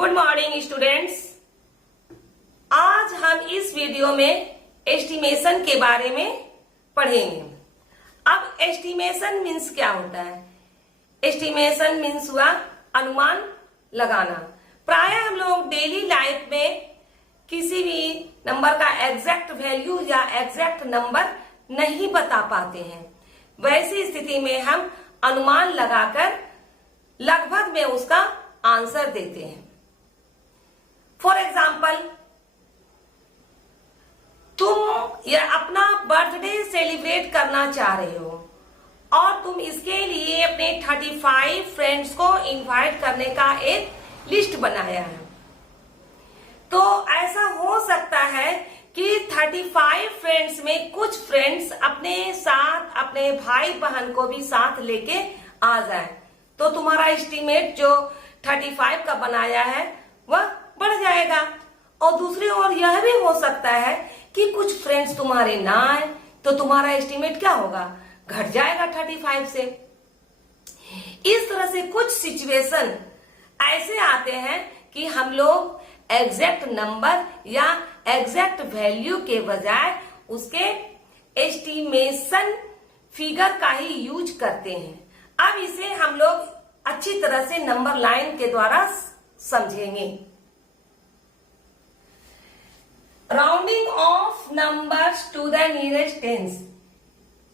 Good morning students. आज हम इस वीडियो में एस्टिमेशन के बारे में पढ़ेंगे। अब एस्टिमेशन मीन्स क्या होता है? एस्टिमेशन मीन्स हुआ अनुमान लगाना। प्राय हम लोग डेली लाइफ में किसी भी नंबर का एग्जैक्ट वैल्यू या एग्जैक्ट नंबर नहीं बता पाते हैं। वैसी स्थिति में हम अनुमान लगाकर लगभग में उसका आंसर देते हैं। फॉर एग्जाम्पल, तुम या अपना बर्थडे सेलिब्रेट करना चाह रहे हो और तुम इसके लिए अपने 35 फ्रेंड्स को इनवाइट करने का एक लिस्ट बनाया है। तो ऐसा हो सकता है कि 35 फ्रेंड्स में कुछ फ्रेंड्स अपने साथ अपने भाई बहन को भी साथ लेके आ जाए, तो तुम्हारा एस्टीमेट जो 35 का बनाया है वह बढ़ जाएगा। और दूसरी ओर यह भी हो सकता है कि कुछ फ्रेंड्स तुम्हारे ना आए, तो तुम्हारा एस्टीमेट क्या होगा? घट जाएगा 35 से। इस तरह से कुछ सिचुएशन ऐसे आते हैं कि हम लोग एग्जैक्ट नंबर या एग्जैक्ट वैल्यू के बजाय उसके एस्टिमेशन फिगर का ही यूज करते हैं। अब इसे हम लोग अच्छी तरह से नंबर लाइन के द्वारा समझेंगे। Rounding off numbers to the nearest tens,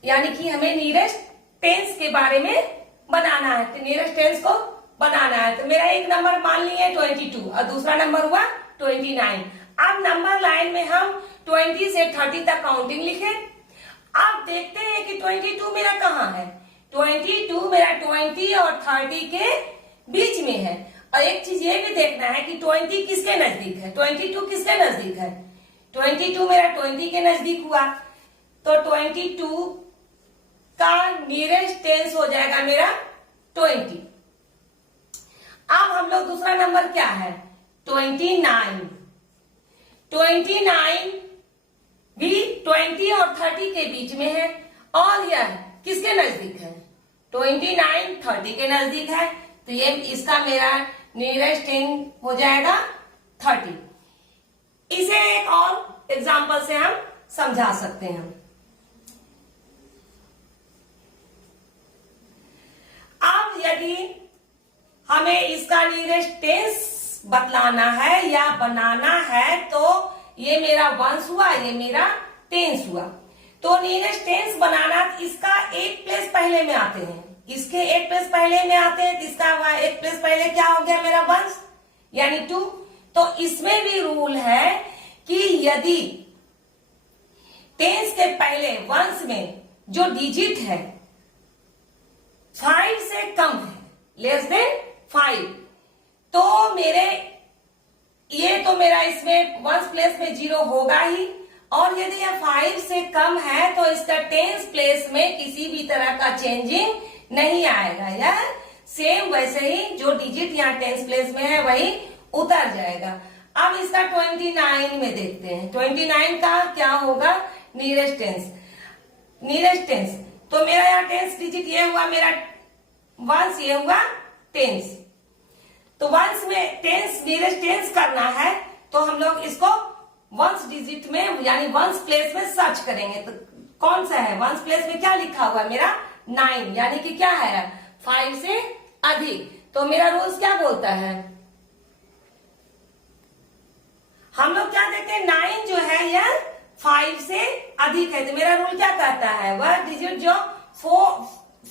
यानी कि हमें नियरेस्ट टेंस के बारे में बनाना है, तो नियरेस्ट टेंस को बनाना है। तो मेरा एक नंबर मान लिए 22 और दूसरा नंबर हुआ 29। अब नंबर लाइन में हम 20 से 30 तक काउंटिंग लिखे। अब देखते हैं कि 22 मेरा कहाँ है। 22 मेरा 20 और 30 के बीच में है। और एक चीज ये भी देखना है कि 20 किसके नजदीक है, 22 किसके नजदीक है। 22 मेरा 20 के नजदीक हुआ, तो 22 का नियरेस्ट टेंस हो जाएगा मेरा 20। अब हम लोग दूसरा नंबर क्या है, 29। 29 भी 20 और 30 के बीच में है और यह किसके नजदीक है, 29 30 के नजदीक है, तो ये इसका मेरा नियरेस्ट टेंस हो जाएगा 30। इसे एक और एग्जांपल से हम समझा सकते हैं। अब यदि हमें इसका नियरेस्ट टेंस बतलाना है या बनाना है, तो ये मेरा वंस हुआ, ये मेरा टेंस हुआ। तो नियरेस्ट टेंस बनाना, इसका एक प्लेस पहले में आते हैं, इसके एक प्लेस पहले में आते हैं, तो इसका एक प्लेस पहले क्या हो गया मेरा वंस यानी 2। तो इसमें भी रूल है कि यदि टेंस के पहले वंस में जो डिजिट है 5 से कम है, लेस देन 5, तो मेरा इसमें वंस प्लेस में 0 होगा ही। और यदि यह 5 से कम है तो इसका टेंस प्लेस में किसी भी तरह का चेंजिंग नहीं आएगा, यह सेम वैसे ही जो डिजिट यहाँ टेंस प्लेस में है वही उतर जाएगा। अब इसका 29 में देखते हैं, 29 का क्या होगा नियरेस्ट टेंस। नियरेस्ट टेंस तो मेरा यहाँ टेंस डिजिट ये हुआ, मेरा वंस ये हुआ टेंस। तो वंस में टेंस नियरेस्ट टेंस करना है तो हम लोग इसको वंस डिजिट में यानी वंस प्लेस में सर्च करेंगे। तो कौन सा है वंस प्लेस में, क्या लिखा हुआ है मेरा 9, यानी कि क्या है 5 से अधिक। तो मेरा रूल्स क्या बोलता है, हम लोग क्या देखते हैं 9 जो है यह 5 से अधिक है। तो मेरा रूल क्या कहता है, वह डिजिट जो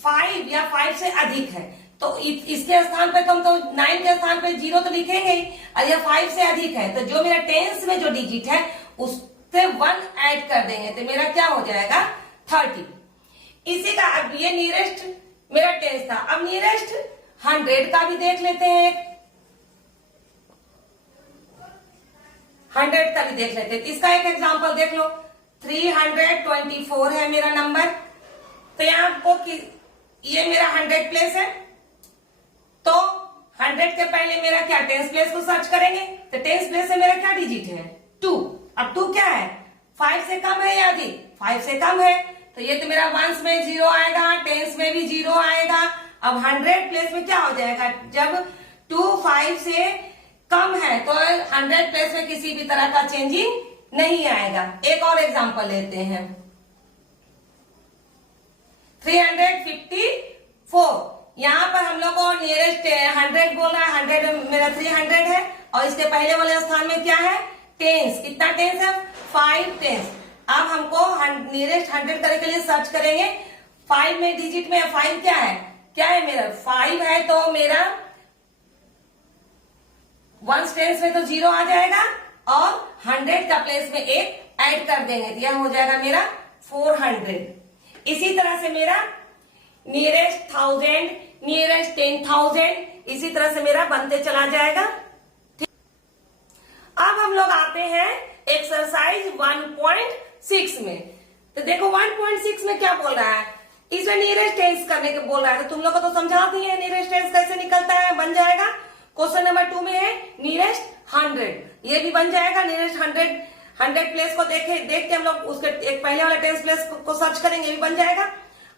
5 या 5 से अधिक है, तो इसके स्थान पे तो 9 के स्थान पे 0 तो लिखेंगे ही, और यह 5 से अधिक है, तो जो मेरा टेंस में जो डिजिट है उससे 1 ऐड कर देंगे, तो मेरा क्या हो जाएगा 30। इसी का अब ये नियरेस्ट मेरा टेंस था। अब नियरेस्ट 100 का भी देख लेते हैं, 100 का भी देख लेते हैं। इसका एक एग्जांपल देख लो, 324 है मेरा नंबर। तो यहाँ आपको ये मेरा 100 प्लेस है, तो 100 के पहले मेरा क्या टेंस प्लेस को सर्च करेंगे। तो टेंस प्लेस से मेरा क्या डिजिट है 2। अब 2 क्या है 5 से कम है या अधिक, 5 से कम है, तो ये तो मेरा वंस में 0 आएगा, टेंस में भी 0 आएगा। अब 100 प्लेस में क्या हो जाएगा, जब 2 5 से कम है तो 100 प्लेस में किसी भी तरह का चेंजिंग नहीं आएगा। एक और एग्जांपल लेते हैं, 354। यहाँ पर हम लोग को नियरेस्ट 100 बोल रहा है, 100 मेरा 300 है और इसके पहले वाले स्थान में क्या है, टेंस। कितना टेंस है, 5 टेंस। अब हमको नियरेस्ट 100 करने के लिए सर्च करेंगे। 5 में डिजिट में 5 क्या है मेरा 5 है तो मेरा 1 टेंस में तो 0 आ जाएगा और 100 का प्लेस में एक ऐड कर देंगे तो यह हो जाएगा मेरा 400। इसी तरह से मेरा नियरेस्ट 1000, नियरेस्ट 10,000, इसी तरह से मेरा बनते चला जाएगा। ठीक, अब हम लोग आते हैं एक्सरसाइज 1.6 में। तो देखो 1.6 में क्या बोल रहा है, इसमें नियरेस्ट टेंस करने के बोल रहा है। तो तुम लोग को तो समझा दी है नियरेस्ट टेंस कैसे निकलता है, बन जाएगा। क्वेश्चन नंबर 2 में है नियरेस्ट 100, ये भी बन जाएगा। नियरेस्ट 100 प्लेस को देख के हम लोग उसके एक पहले वाला टेंस प्लेस को सर्च करेंगे, ये भी बन जाएगा।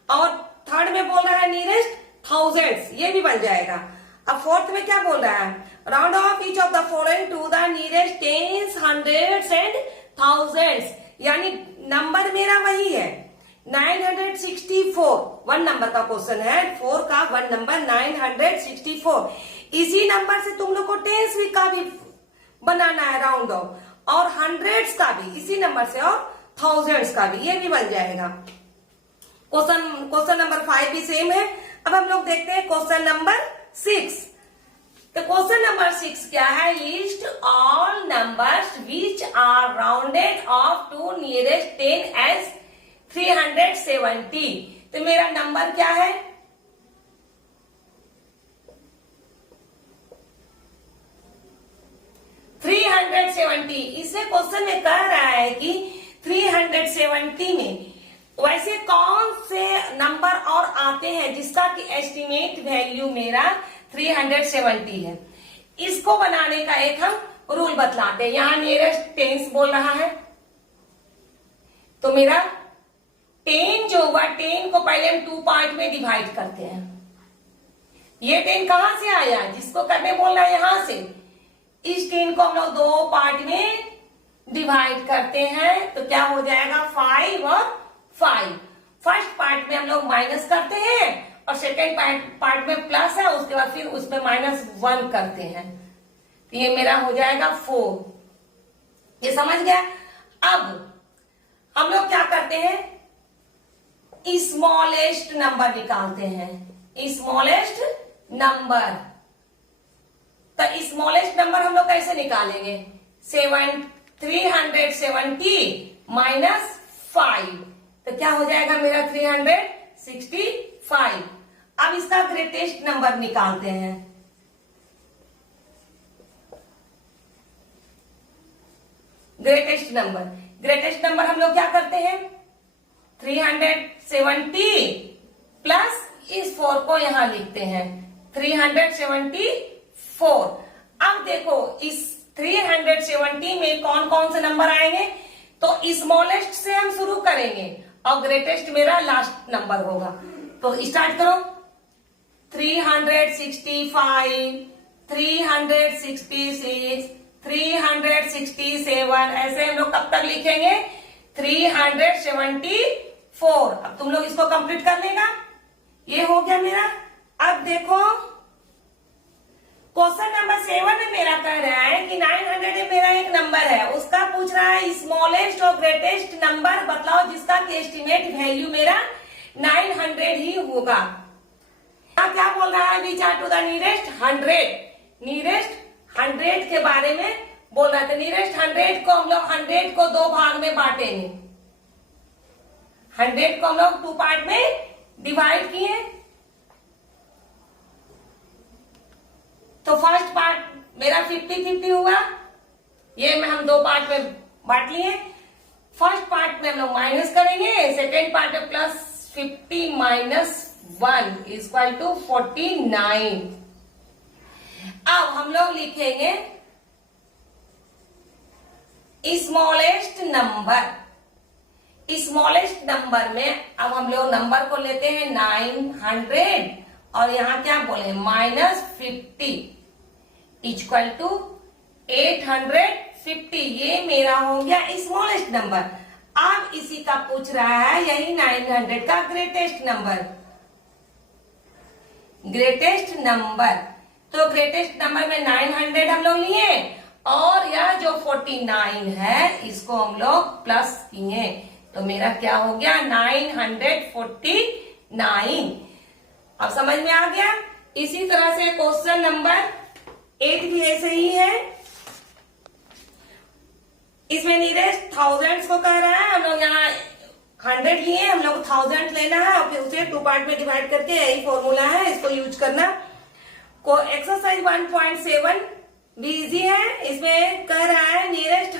और थर्ड में बोल रहा है नियरेस्ट थाउजेंड्स, ये भी बन जाएगा। अब फोर्थ में क्या बोल रहा है, round off each of the following to the nearest tens, hundreds and thousands, यानी नंबर मेरा वही है 964। 1 नंबर का क्वेश्चन है, 4 का 1 नंबर 964। इसी नंबर से तुम लोग को टेंस का भी बनाना है राउंड ऑफ, और हंड्रेड्स का भी इसी नंबर से, और थाउजेंड्स का भी, ये भी बन जाएगा। क्वेश्चन नंबर 5 भी सेम है। अब हम लोग देखते हैं क्वेश्चन नंबर 6। तो क्वेश्चन नंबर 6 क्या है, list all numbers which are rounded off to nearest 10 as 370। तो मेरा नंबर क्या है, इससे क्वेश्चन में कह रहा है कि 370 में वैसे कौन से नंबर और आते हैं जिसका कि एस्टिमेट वैल्यू मेरा 370 है। इसको बनाने का एक हम रूल बतलाते हैं। यहां नियरेस्ट टेंस बोल रहा है तो मेरा 10 जो हुआ, 10 को पहले हम 2 पार्ट में डिवाइड करते हैं। ये 10 कहां से आया, जिसको करने बोल रहा है यहां से। इस 10 को हम लोग 2 पार्ट में डिवाइड करते हैं तो क्या हो जाएगा 5 और 5। फर्स्ट पार्ट में हम लोग माइनस करते हैं और सेकेंड पार्ट में प्लस है, उसके बाद फिर उसमें -1 करते हैं तो ये मेरा हो जाएगा 4। ये समझ गया। अब हम लोग क्या करते हैं, स्मॉलेस्ट नंबर निकालते हैं। स्मॉलेस्ट नंबर, तो स्मॉलेस्ट नंबर हम लोग कैसे निकालेंगे, 370 -5 तो क्या हो जाएगा मेरा 365। अब इसका ग्रेटेस्ट नंबर निकालते हैं। ग्रेटेस्ट नंबर हम लोग क्या करते हैं, 370 प्लस इस 4 को यहां लिखते हैं 374। अब देखो इस 370 में कौन कौन से नंबर आएंगे, तो स्मॉलेस्ट से हम शुरू करेंगे और ग्रेटेस्ट मेरा लास्ट नंबर होगा। तो स्टार्ट करो, 365, 366, 367, ऐसे हम लोग कब तक लिखेंगे 374। अब तुम लोग इसको कंप्लीट कर लेगा, ये हो गया मेरा। अब देखो क्वेश्चन नंबर 7 में मेरा कह रहा है कि 900 में मेरा एक नंबर है, उसका पूछ रहा है स्मॉलेस्ट और ग्रेटेस्ट नंबर बतलाओ जिसका कि एस्टिमेट वैल्यू मेरा 900 ही होगा। क्या बोल रहा है, which are to the nearest 100। Nearest 100 के बारे में बोल रहा था। नियरेस्ट 100 को हम लोग 100 को 2 भाग में बांटेंगे। 100 को हम लोग 2 पार्ट में डिवाइड किए। तो फर्स्ट पार्ट मेरा 50-50 हुआ, ये में हम 2 पार्ट में बांट लिए। फर्स्ट पार्ट में हम लोग माइनस करेंगे, सेकेंड पार्ट में +50 - 1 = 49। अब हम लोग लिखेंगे स्मॉलेस्ट नंबर। स्मॉलेस्ट नंबर में अब हम लोग नंबर को लेते हैं 900 और यहां क्या बोले -50 = 850, ये मेरा हो गया स्मॉलेस्ट नंबर। अब इसी का पूछ रहा है, यही 900 का ग्रेटेस्ट नंबर। ग्रेटेस्ट नंबर, तो ग्रेटेस्ट नंबर में 900 हम लोग लिए और यह जो 49 है इसको हम लोग प्लस किए, तो मेरा क्या हो गया 949। अब समझ में आ गया। इसी तरह से क्वेश्चन नंबर 8 भी ऐसे ही है। इसमें नीरेस्ट थाउजेंड्स को कह रहा है, हम लोग यहाँ 100 लिए, हम लोग 1000 लेना है और फिर उसे 2 पार्ट में डिवाइड करके, यही फॉर्मूला है, इसको यूज करना। को एक्सरसाइज 1.7 भी इजी है। इसमें कह रहा है nearest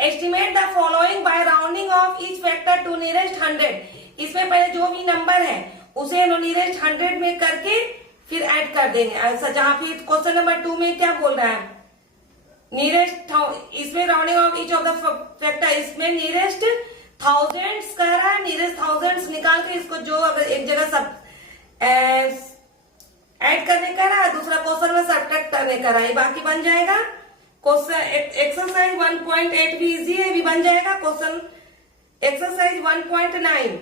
estimate the following by rounding off each factor to nearest 100। इसमें पहले जो भी नंबर है उसे नियरेस्ट 100 में करके फिर ऐड कर देंगे। ऐसा जहां फिर क्वेश्चन नंबर 2 में क्या बोल रहा है, नियरेस्ट, इसमें rounding off each of the factor, इसमें नियरेस्ट थाउजेंड्स कह रहा है, नियरेस्ट थाउजेंड्स निकाल के इसको जो अगर एक जगह सब ऐड करने का रहा, दूसरा क्वेश्चन में सब्ट्रैक्ट करने का रहा, बाकी बन जाएगा। क्वेश्चन एक्सरसाइज 1.8 भी इजी है, भी बन जाएगा। क्वेश्चन एक्सरसाइज 1.9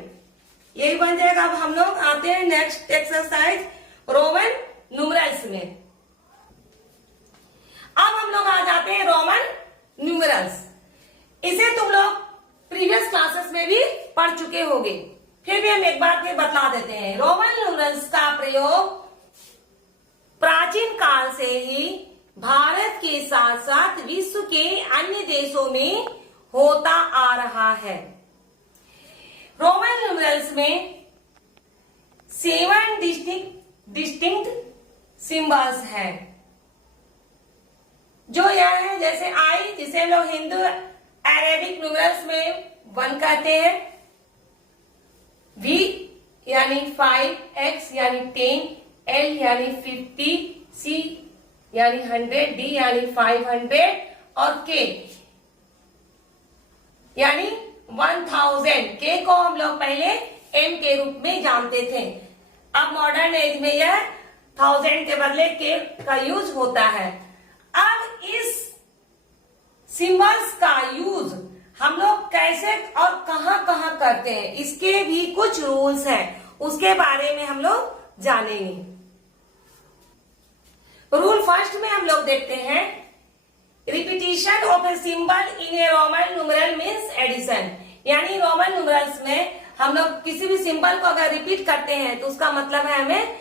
यही बन जाएगा। अब हम लोग आते हैं नेक्स्ट एक्सरसाइज रोमन न्यूमरल्स में। अब हम लोग आ जाते हैं रोमन न्यूमरल्स। इसे तुम लोग प्रीवियस क्लासेस में भी पढ़ चुके होंगे, फिर भी हम एक बार फिर बतला देते हैं। रोमन न्यूमरल्स का प्रयोग प्राचीन काल से ही भारत के साथ साथ विश्व के अन्य देशों में होता आ रहा है। रोमन न्यूमरल्स में 7 डिस्टिंक्ट सिंबल्स हैं, जो यह है, जैसे आई, जिसे हम लोग हिंदू अरेबिक न्यूमरल्स में 1 कहते हैं, V यानी 5, X यानी 10, L यानी 50, C यानी 100, D यानी 500 और K यानी 1000। K को हम लोग पहले M के रूप में जानते थे, अब मॉडर्न एज में यह 1000 के बदले K का यूज होता है। अब इस सिंबल्स का यूज हम लोग कैसे और कहां कहां करते हैं, इसके भी कुछ रूल्स हैं, उसके बारे में हम लोग जानेंगे। रूल फर्स्ट में हम लोग देखते हैं, repetition of a symbol in a Roman numeral means addition. यानी रोमन न्यूमरल्स में हम लोग किसी भी सिंबल को अगर रिपीट करते हैं तो उसका मतलब है हमें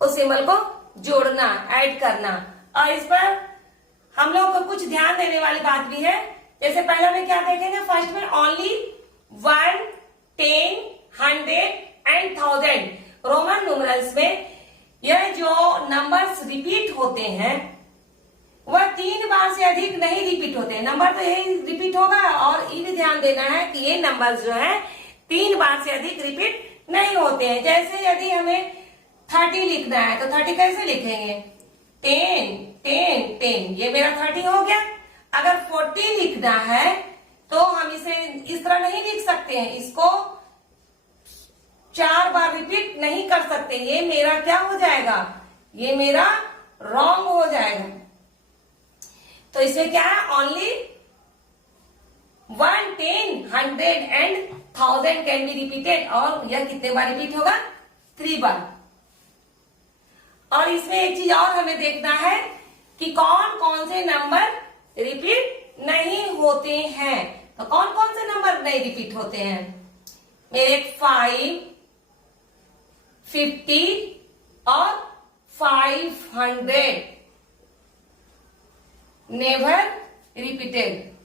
उस सिंबल को जोड़ना, ऐड करना। और इस पर हम लोग को कुछ ध्यान देने वाली बात भी है। जैसे पहले में क्या देखेंगे, फर्स्ट में ओनली 1, 10, 100 एंड 1000। रोमन न्यूमरल्स में यह जो नंबर्स रिपीट होते हैं वह 3 बार से अधिक नहीं रिपीट होते। नंबर तो यही रिपीट होगा, और ये भी ध्यान देना है कि ये नंबर्स जो है 3 बार से अधिक रिपीट नहीं होते हैं। जैसे यदि हमें 30 लिखना है तो 30 कैसे लिखेंगे, 10, 10, 10, ये मेरा 30 हो गया। अगर 40 लिखना है तो हम इसे इस तरह नहीं लिख सकते हैं, इसको 4 बार रिपीट नहीं कर सकते, ये मेरा क्या हो जाएगा, ये मेरा रॉन्ग हो जाएगा। तो इसमें क्या है, only 1, 10, 100 and 1000 can be repeated. और यह कितने बार रिपीट होगा, 3 बार। और इसमें एक चीज और हमें देखना है कि कौन कौन से नंबर रिपीट नहीं होते हैं। तो कौन कौन से नंबर नहीं रिपीट होते हैं, मेरे 5, 50 और 500 नेवर रिपीटेड।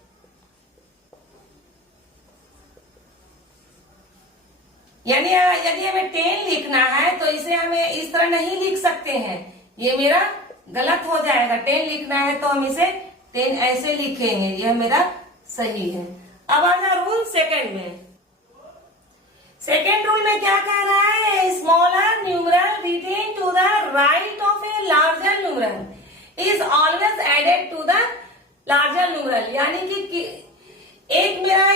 यानी यदि हमें 10 लिखना है तो इसे हमें इस तरह नहीं लिख सकते हैं, ये मेरा गलत हो जाएगा। 10 लिखना है तो हम इसे 10 ऐसे लिखेंगे, यह मेरा सही है। अब आ जाए रूल सेकंड में। सेकेंड रूल में क्या कह रहा है, smaller numeral written to the right of a larger numeral is always added to the larger numeral. यानी कि एक मेरा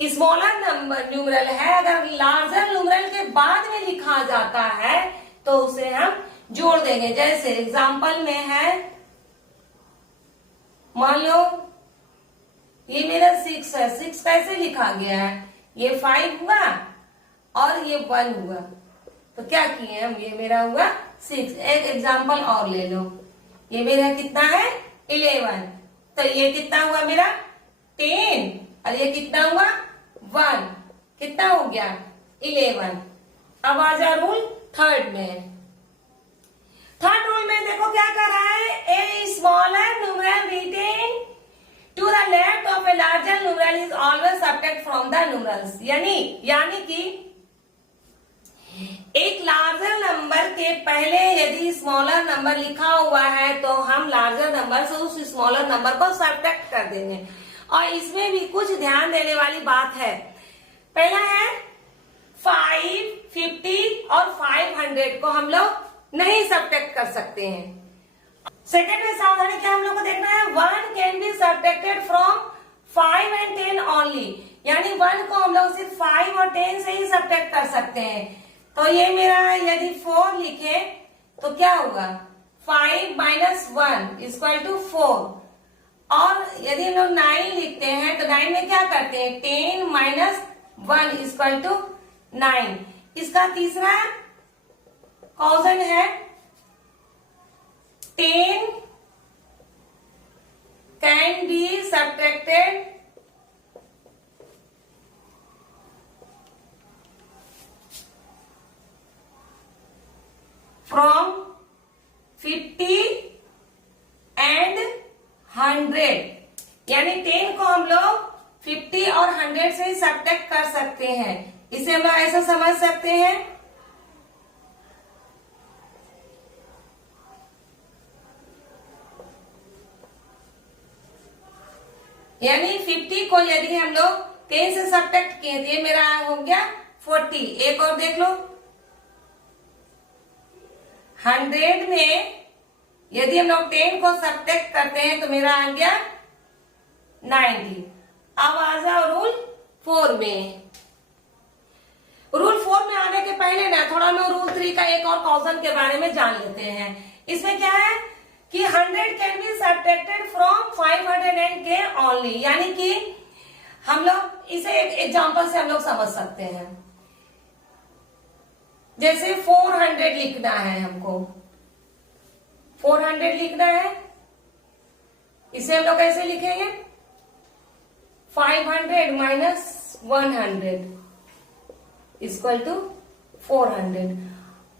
स्मॉलर नंबर न्यूमरल है, अगर लार्जर न्यूमरल के बाद में लिखा जाता है तो उसे हम जोड़ देंगे। जैसे एग्जाम्पल में है मान लो ये मेरा 6 है, 6 कैसे लिखा गया है, ये 5 हुआ और ये 1 हुआ, तो क्या किए हम, ये मेरा हुआ 6। एक एग्जाम्पल और ले लो, ये मेरा कितना है 11, तो ये कितना हुआ मेरा 10 और ये कितना हुआ 1, कितना हो गया 11। अब आ जा रूल थर्ड में। थर्ड रूल में देखो क्या कर रहा है, a smaller numeral written to the left of a larger numeral is always subtract from the numerals. यानी कि एक लार्जर नंबर के पहले यदि स्मॉलर नंबर लिखा हुआ है तो हम लार्जर नंबर से उस स्मॉलर नंबर को सब्ट्रैक्ट कर देंगे। और इसमें भी कुछ ध्यान देने वाली बात है। पहला है 5, 50 और 500 को हम लोग नहीं सब्ट्रैक्ट कर सकते हैं। सेकेंड में सावधानी क्या हम लोग को देखना है, 1 can be subtracted from 5 and 10 only, यानी 1 को हम लोग सिर्फ 5 और 10 से ही सब्ट्रैक्ट कर सकते हैं। तो ये मेरा यदि 4 लिखे तो क्या होगा, 5 minus 1 इक्वल टू 4। और यदि हम लोग 9 लिखते हैं तो 9 में क्या करते हैं, 10 minus 1 इक्वल टू 9। इसका तीसरा कॉजन है 10 can be subtracted from 50 and 100, यानी 10 को हम लोग 50 और 100 से सब्ट्रैक्ट कर सकते हैं। इसे हम लोग ऐसा समझ सकते हैं, यानी 50 को यदि हम लोग 10 से सब्ट्रैक्ट किए तो ये मेरा हो गया 40। एक और देख लो, 100 में यदि हम लोग 10 को सब्ट्रैक्ट करते हैं तो मेरा आ गया 90। अब आ जाओ रूल 4 में। रूल 4 में आने के पहले ना थोड़ा मैं रूल 3 का एक और कॉजन के बारे में जान लेते हैं। इसमें क्या है कि 100 can be subtracted from 500k only, यानी कि हम लोग इसे एक एग्जांपल से हम लोग समझ सकते हैं। जैसे 400 लिखना है हमको, 400 लिखना है, इसे हम लोग कैसे लिखेंगे, 500 माइनस 100 इक्वल टू 400।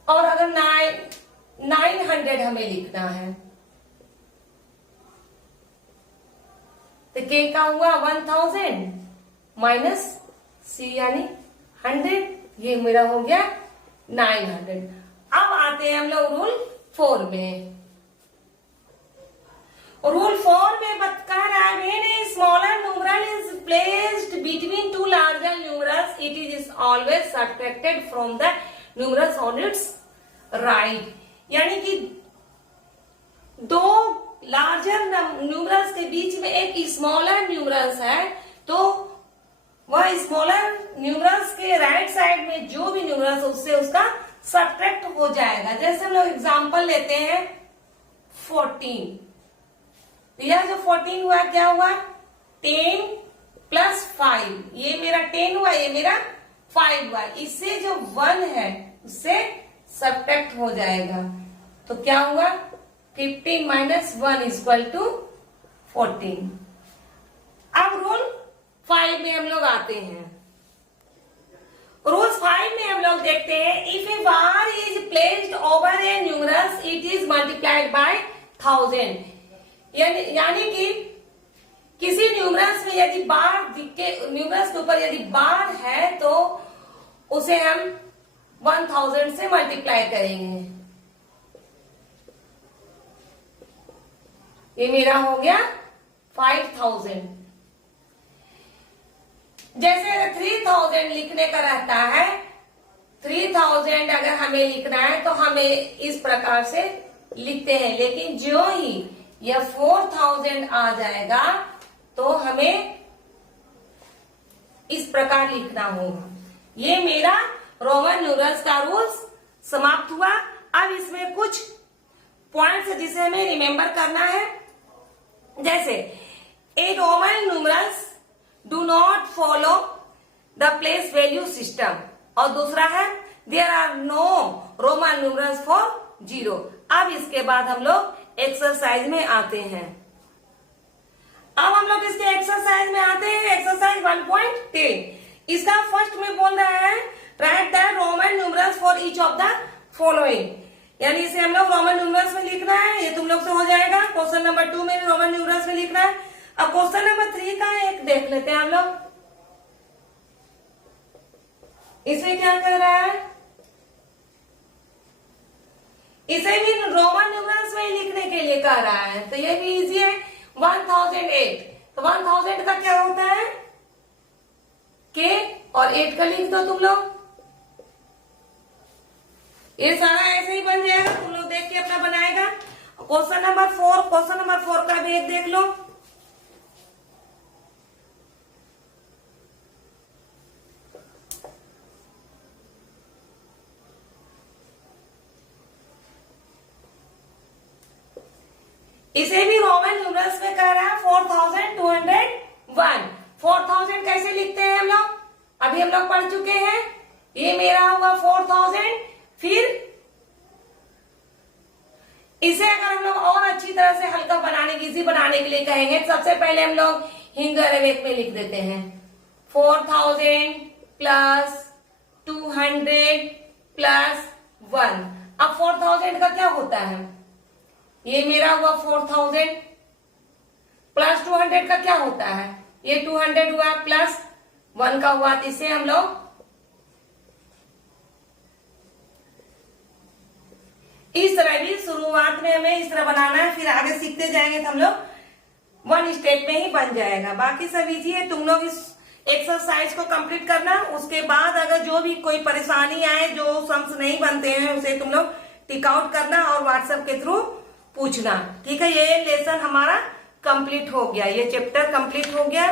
और अगर 900 हमें लिखना है तो के का हुआ 1000 माइनस सी यानी 100, ये मेरा हो गया 900। अब आते हैं हम लोग रूल 4 में। रूल 4 में कह रहा है when A smaller numeral is placed between two larger numerals it is always subtracted from the numerals on it's right, यानी कि दो लार्जर न्यूमरल्स के बीच में एक स्मॉलर न्यूमरल्स है तो वह स्मॉलर न्यूमरल्स के राइट साइड में जो भी न्यूमरल्स उससे उसका सब्ट्रैक्ट हो जाएगा। जैसे हम लोग एग्जांपल लेते हैं 14, यह जो 14 हुआ क्या हुआ, 10 प्लस 5, ये मेरा 10 हुआ, ये मेरा 5 हुआ, इससे जो 1 है उससे सब्ट्रैक्ट हो जाएगा। तो क्या हुआ, 15 माइनस 1 इक्वल टू 14। अब रूल 5 में हम लोग आते हैं। रूल 5 में हम लोग देखते हैं if A bar is placed over A numerals it is multiplied by 1000, यानी कि किसी न्यूमरल्स में यदि बार न्यूमरल्स के ऊपर यदि बार है तो उसे हम 1000 से मल्टीप्लाई करेंगे। ये मेरा हो गया 5000। जैसे 3000 लिखने का रहता है, 3000 अगर हमें लिखना है तो हमें इस प्रकार से लिखते हैं, लेकिन जो ही यह 4000 आ जाएगा तो हमें इस प्रकार लिखना होगा। ये मेरा रोमन न्यूमरल्स का रूल्स समाप्त हुआ। अब इसमें कुछ पॉइंट्स जिसे हमें रिमेम्बर करना है जैसे a Roman numerals do not follow the place value system, और दूसरा है there are no Roman numerals for 0। अब इसके बाद हम लोग एक्सरसाइज में आते हैं। अब हम लोग इसके एक्सरसाइज में आते हैं, एक्सरसाइज 1.10। इसका फर्स्ट में बोल रहा है right the Roman numerals for each of the following, यानी इसे हम लोग रोमन न्यूमरल्स में लिखना है। ये तुम लोग से हो जाएगा। क्वेश्चन नंबर 2 में रोमन न्यूमरल्स में लिखना है। अब क्वेश्चन नंबर 3 का एक देख लेते हैं हम लोग। इसमें क्या कह रहा है, इसे भी रोमन न्यूमरल्स में लिखने के लिए कह रहा है, तो ये भी इजी है। 1008, तो 1000 का क्या होता है के, और 8 का लिख दो तुम लोग। ये सारा ऐसे ही बन जाएगा, तुम लोग देख के अपना बनाएगा। क्वेश्चन नंबर 4, क्वेश्चन नंबर 4 का भी एक देख लो। इसे भी रोमन न्यूमरल्स में कह रहा है 4201। 4000 कैसे लिखते हैं हम लोग, अभी हम लोग पढ़ चुके हैं। ये मेरा हुआ 4000, फिर इसे अगर हम लोग और अच्छी तरह से हल्का बनाने की, इजी बनाने के लिए कहेंगे, सबसे पहले हम लोग हिंगर अरेबिक में लिख देते हैं 4000 प्लस 200 प्लस 1। अब 4000 का क्या होता है, ये मेरा हुआ 4000 प्लस 200 का क्या होता है, ये 200 हुआ प्लस 1 का हुआ। इसे हम लोग इस तरह भी शुरुआत में हमें इस तरह बनाना है, फिर आगे सीखते जाएंगे तो हम लोग 1 स्टेप में ही बन जाएगा। बाकी सब इजी है, तुम लोग इस एक्सरसाइज को कंप्लीट करना। उसके बाद अगर जो भी कोई परेशानी आए, जो सम्स नहीं बनते हैं, उसे तुम लोग टिक आउट करना और व्हाट्सएप के थ्रू पूछना। ठीक है, ये लेसन हमारा कंप्लीट हो गया, ये चैप्टर कंप्लीट हो गया।